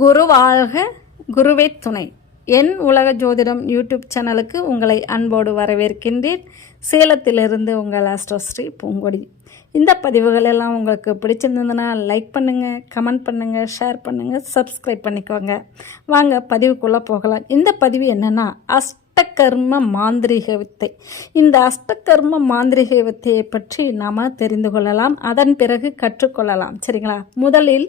குரு வாழ்க, குருவே துணை. என் உலக ஜோதிடம் யூடியூப் சேனலுக்கு உங்களை அன்போடு வரவேற்கின்றேன். சேலத்திலிருந்து உங்கள் ஆஸ்ட்ரோஸ்ரீ பூங்கொடி. இந்த பதிவுகள் எல்லாம் உங்களுக்கு பிடிச்சிருந்ததுன்னா லைக் பண்ணுங்கள், கமெண்ட் பண்ணுங்கள், ஷேர் பண்ணுங்கள், சப்ஸ்கிரைப் பண்ணிக்கோங்க. வாங்க பதிவுக்குள்ளே போகலாம். இந்த பதிவு என்னென்னா அஷ்டகர்ம மாந்திரிக வித்தை. இந்த அஷ்டகர்ம மாந்திரிக வித்தையை பற்றி நாம் தெரிந்து கொள்ளலாம், அதன் பிறகு கற்றுக்கொள்ளலாம். சரிங்களா? முதலில்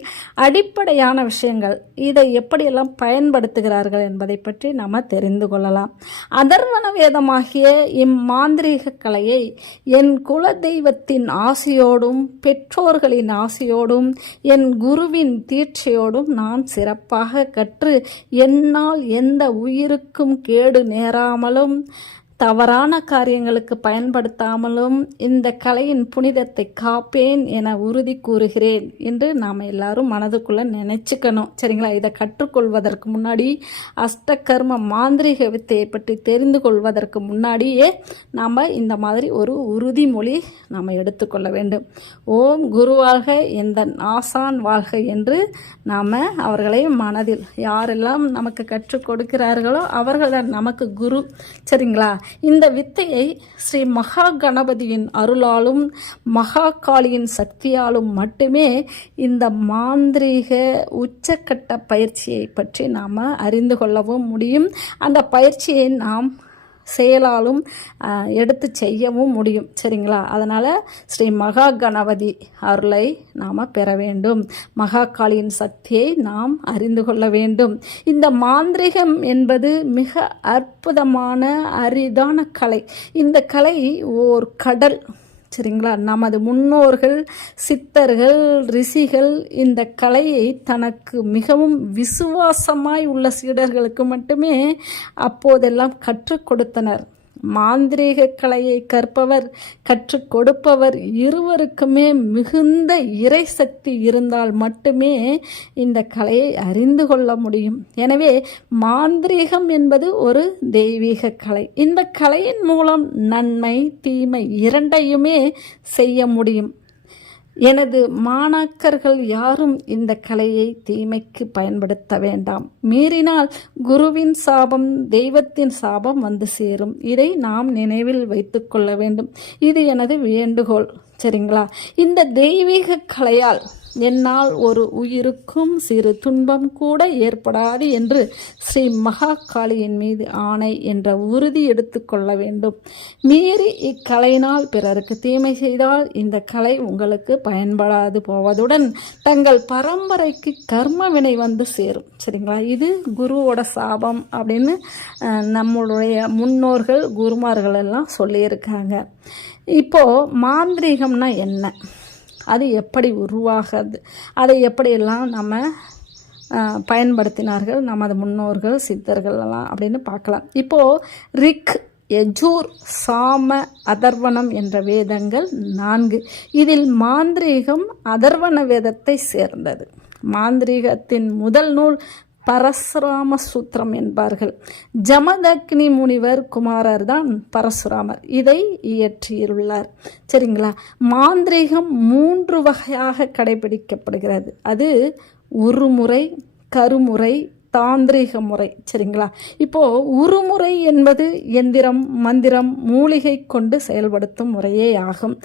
அடிப்படையான விஷயங்கள், இதை எப்படியெல்லாம் பயன்படுத்துகிறார்கள் என்பதை பற்றி நாம் தெரிந்து கொள்ளலாம். அதர்வன வேதமாகிய இம்மாந்திரிக கலையை என் குலதெய்வத்தின் ஆசையோடும் பெற்றோர்களின் ஆசையோடும் என் குருவின் தீட்சையோடும் நான் சிறப்பாக கற்று என்னால் எந்த உயிருக்கும் கேடு நேராமலும் தவறான காரியங்களுக்கு பயன்படுத்தாமலும் இந்த கலையின் புனிதத்தை காப்பேன் என உறுதி கூறுகிறேன் என்று நாம் எல்லாரும் மனதுக்குள்ளே நினச்சிக்கணும். சரிங்களா? இதை கற்றுக்கொள்வதற்கு முன்னாடி, அஷ்டகர்ம மாந்திரிக வித்தையை பற்றி தெரிந்து கொள்வதற்கு முன்னாடியே நாம் இந்த மாதிரி ஒரு உறுதிமொழி நாம் எடுத்துக்கொள்ள வேண்டும். ஓம் குரு வாழ்க, எந்த ஆசான் வாழ்க என்று நாம் அவர்களை மனதில், யாரெல்லாம் நமக்கு கற்றுக் கொடுக்கிறார்களோ அவர்கள் நமக்கு குரு. சரிங்களா? இந்த வித்தையை ஸ்ரீ மகா கணபதியின் அருளாலும் மகா காளியின் சக்தியாலும் மட்டுமே இந்த மாந்திரீக உச்சக்கட்ட பயிற்சியை பற்றி நாம் அறிந்து கொள்ளவும் முடியும். அந்த பயிற்சியை நாம் செயலாலும் எடுத்து செய்யவும் முடியும். சரிங்களா? அதனால் ஸ்ரீ மகா கணபதி அருளை நாம் பெற வேண்டும். மகா காளியின் சக்தியை நாம் அறிந்து கொள்ள வேண்டும். இந்த மாந்திரிகம் என்பது மிக அற்புதமான அரிதான கலை. இந்த கலை ஓர் கடல். சரிங்களா? நமது முன்னோர்கள், சித்தர்கள், ரிஷிகள் இந்த கலையை தனக்கு மிகவும் விசுவாசமாய் உள்ள சீடர்களுக்கு மட்டுமே அப்போதெல்லாம் கற்றுக் கொடுத்தனர். மாந்திரீக கலையை கற்பவர், கற்றுக் கொடுப்பவர் இருவருக்குமே மிகுந்த இறை சக்தி இருந்தால் மட்டுமே இந்த கலையை அறிந்து கொள்ள முடியும். எனவே மாந்திரீகம் என்பது ஒரு தெய்வீக கலை. இந்த கலையின் மூலம் நன்மை தீமை இரண்டையுமே செய்ய முடியும். எனது மாணாக்கர்கள் யாரும் இந்த கலையை தீமைக்கு பயன்படுத்த வேண்டாம். மீறினால் குருவின் சாபம், தெய்வத்தின் சாபம் வந்து சேரும். இதை நாம் நினைவில் வைத்துக் கொள்ள வேண்டும். இது எனது வேண்டுகோள். சரிங்களா? இந்த தெய்வீக கலையால் என்னால் ஒரு உயிருக்கும் சிறு துன்பம் கூட ஏற்படாது என்று ஸ்ரீ மகா காளியின் மீது ஆணை என்ற உறுதி எடுத்துக்கொள்ள வேண்டும். மீறி இக்கலையினால் பிறருக்கு தீமை செய்தால் இந்த கலை உங்களுக்கு பயன்படாது போவதுடன் தங்கள் பரம்பரைக்கு கர்ம வினை வந்து சேரும். சரிங்களா? இது குருவோட சாபம் அப்படின்னு நம்மளுடைய முன்னோர்கள், குருமார்கள் எல்லாம் சொல்லியிருக்காங்க. இப்போது மாந்திரீகம்னா என்ன, அது எப்படி உருவாகிறது, அதை எப்படியெல்லாம் நம்ம பயன்படுத்தினார்கள் நமது முன்னோர்கள், சித்தர்கள் எல்லாம் அப்படின்னு பார்க்கலாம். இப்போது ரிக், யஜூர், சாம, அதர்வனம் என்ற வேதங்கள் 4. இதில் மாந்திரீகம் அதர்வன வேதத்தை சேர்ந்தது. மாந்திரீகத்தின் முதல் நூல் பரசுராம சூத்திரம் என்பார்கள். ஜமதக்னி முனிவர் குமாரர் தான் பரசுராமர் இதை இயற்றியுள்ளார். சரிங்களா? மாந்திரீகம் 3 வகையாக கடைபிடிக்கப்படுகிறது. அது உருமுறை, கருமுறை, தாந்திரிக முறை. சரிங்களா? இப்போது உருமுறை என்பது எந்திரம், மந்திரம், மூலிகை கொண்டு செயல்படுத்தும் முறையே ஆகும்.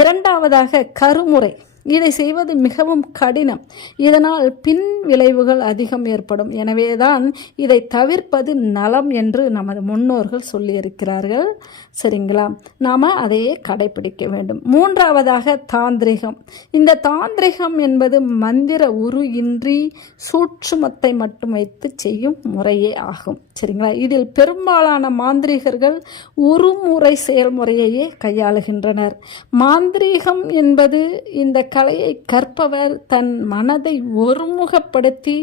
இரண்டாவதாக கருமுறை. இதை செய்வது மிகவும் கடினம். இதனால் பின் விளைவுகள் அதிகம் ஏற்படும். எனவேதான் இதை தவிர்ப்பது நலம் என்று நமது முன்னோர்கள் சொல்லியிருக்கிறார்கள். சரிங்களா? நாம் அதையே கடைபிடிக்க வேண்டும். மூன்றாவதாக தாந்திரிகம். இந்த தாந்திரிகம் என்பது மந்திர உரு இன்றி சூட்சுமத்தை மட்டும் வைத்து செய்யும் முறையே ஆகும். சரிங்களா? இதில் பெரும்பாலான மாந்திரிகர்கள் உருமுறை செயல்முறையையே கையாளுகின்றனர். மாந்திரீகம் என்பது இந்த கலையை கற்பவர் தன் மனதை ஒருமுகப்படுத்தி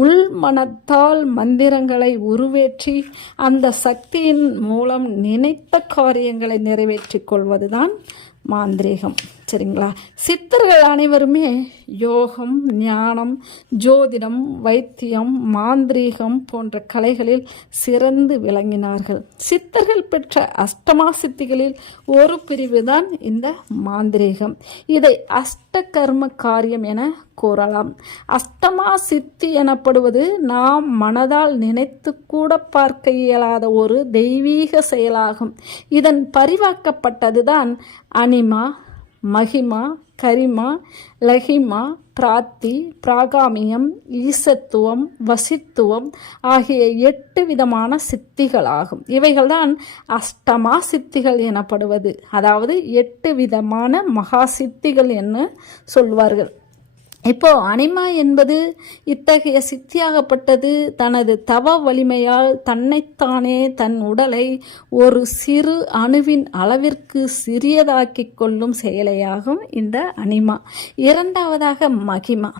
உள் மனத்தால் மந்திரங்களை உருவேற்றி அந்த சக்தியின் மூலம் நினைத்த காரியங்களை நிறைவேற்றிக் கொள்வதுதான் மாந்திரீகம். சரிங்களா? சித்தர்கள் அனைவருமே யோகம், ஞானம், ஜோதிடம், வைத்தியம், மாந்திரீகம் போன்ற கலைகளில் சிறந்து விளங்கினார்கள். சித்தர்கள் பெற்ற அஷ்டமா சித்திகளில் ஒரு பிரிவு தான் இந்த மாந்திரீகம். இதை அஷ்டகர்ம காரியம் என கூறலாம். அஷ்டமா சித்தி எனப்படுவது நாம் மனதால் நினைத்து கூட பார்க்க இயலாத ஒரு தெய்வீக செயலாகும். இதன் பரிவாக்கப்பட்டதுதான் அனிமா, மகிமா, கரிமா, லஹிமா, பிராத்தி, பிராகாமியம், ஈசத்துவம், வசித்துவம் ஆகிய 8 விதமான சித்திகளாகும். இவைகள்தான் அஷ்டமா சித்திகள் எனப்படுவது. அதாவது 8 விதமான மகா சித்திகள் என்று சொல்வார்கள். இப்போ அனிமா என்பது இத்தகைய சித்தியாகப்பட்டது தனது தவ வலிமையால் தன்னைத்தானே தன் உடலை ஒரு சிறு அணுவின் அளவிற்கு சிறியதாக்கிக் கொள்ளும் செயலையாகும் இந்த அனிமா. இரண்டாவதாக மகிமா.